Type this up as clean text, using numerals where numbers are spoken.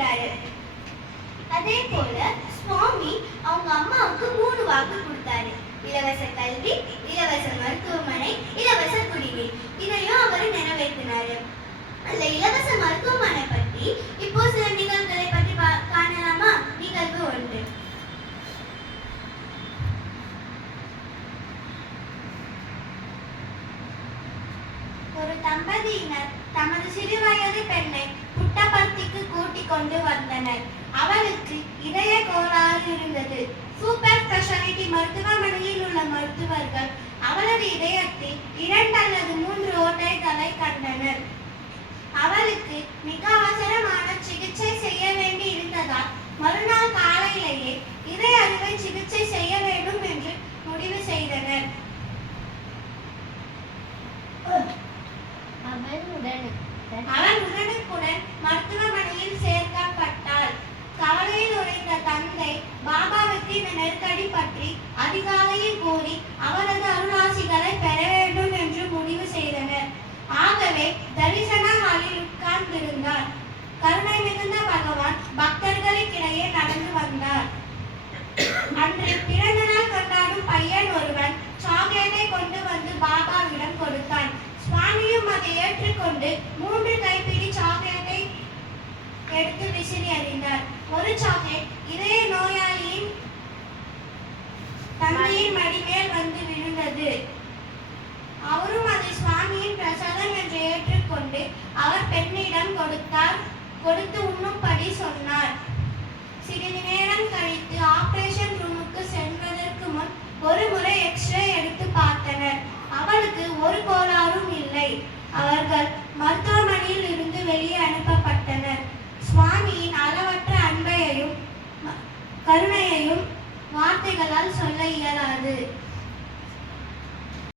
கொடுக்கிறாரு. அதே போல சுவாமி அவங்க அம்மாவுக்கு 3 வாக்கு கொடுத்தாரு. இலவச கல்வி, இலவச மருத்துவமனை, இலவச குடிநீர். இதையும் அவர் நிறைவேற்றினாரு. அந்த இலவச மருத்துவமனை பற்றி இப்போ சில நிகழ்வுகளை பற்றி காணலாமா? நிகழ்வு 1. ஒரு தம்பதியினர் தமது சிறுவயது பெண்ணை புட்டபர்த்திக்கு கூட்டிக் கொண்டு வந்தனர். அவளுக்கு இதய கோளாறு இருந்தது. சூப்பர் ஸ்பெஷாலிட்டி மருத்துவமனையில் உள்ள மருத்துவர்கள் அவளது இதயத்தில் 2 அல்லது 3 ஓட்டைகளை கண்டனர். அவளுக்கு மிக அவசரமான சிகிச்சை செய்ய வேண்டி இருந்ததால் மறுநாள் காலையிலேயே இதய அறுவை சிகிச்சை செய்ய வேண்டும் என்று முடிவு செய்தனர். அவன் உடனுக்குடன் மருத்துவமனையில் சேர்க்கப்பட்டாள். கவலையில் உறைந்த தந்தை பாபாவுக்கு இந்த நெருக்கடி பற்றி அதிகாலையில் கூறி அவரது அருளாசிகளை பெற வேண்டும் என்று முடிவு செய்தனர். ஆகவே தரிசன ஹாலில் உட்கார்ந்திருந்தார். கருணை மிகுந்த பகவான் பக்தர்களுக்கிடையே நடந்து வந்தார். அன்று பிறந்த நாள் கொண்டாடும் பையன் ஒருவன் சாக்லேட்டை கொண்டு வந்து பாபாவிடம் கொடுத்தான். சுவாமியும் அதை ஏற்றுக்கொண்டு 3 கைப்பிடி சாக்லேட்டை எடுத்து விசிறி அறிந்தார். ஒரு சாக்லேட் இதய நோயாளியின் தந்தையின் மடிமேல் வந்து விழுந்தது. அவரும் அதை சுவாமியின் பிரசாதம் என்று ஏற்றுக்கொண்டு அவர் பெண்ணிடம் கொடுத்து உண்ணும்படி சொன்னார். சிறிது நேரம் கழித்து ஆபரேஷன் ரூமுக்கு செல்வதற்கு முன் ஒரு முறை எக்ஸ்ரே எடுத்து பார்த்தனர். அவளுக்கு ஒரு கோளாறும் இல்லை. அவர்கள் மருத்துவமனையில் இருந்து வெளியே அனுப்பப்பட்டனர். சுவாமியின் அளவற்ற அன்பையையும் கருணையையும் வார்த்தைகளால் சொல்ல இயலாது.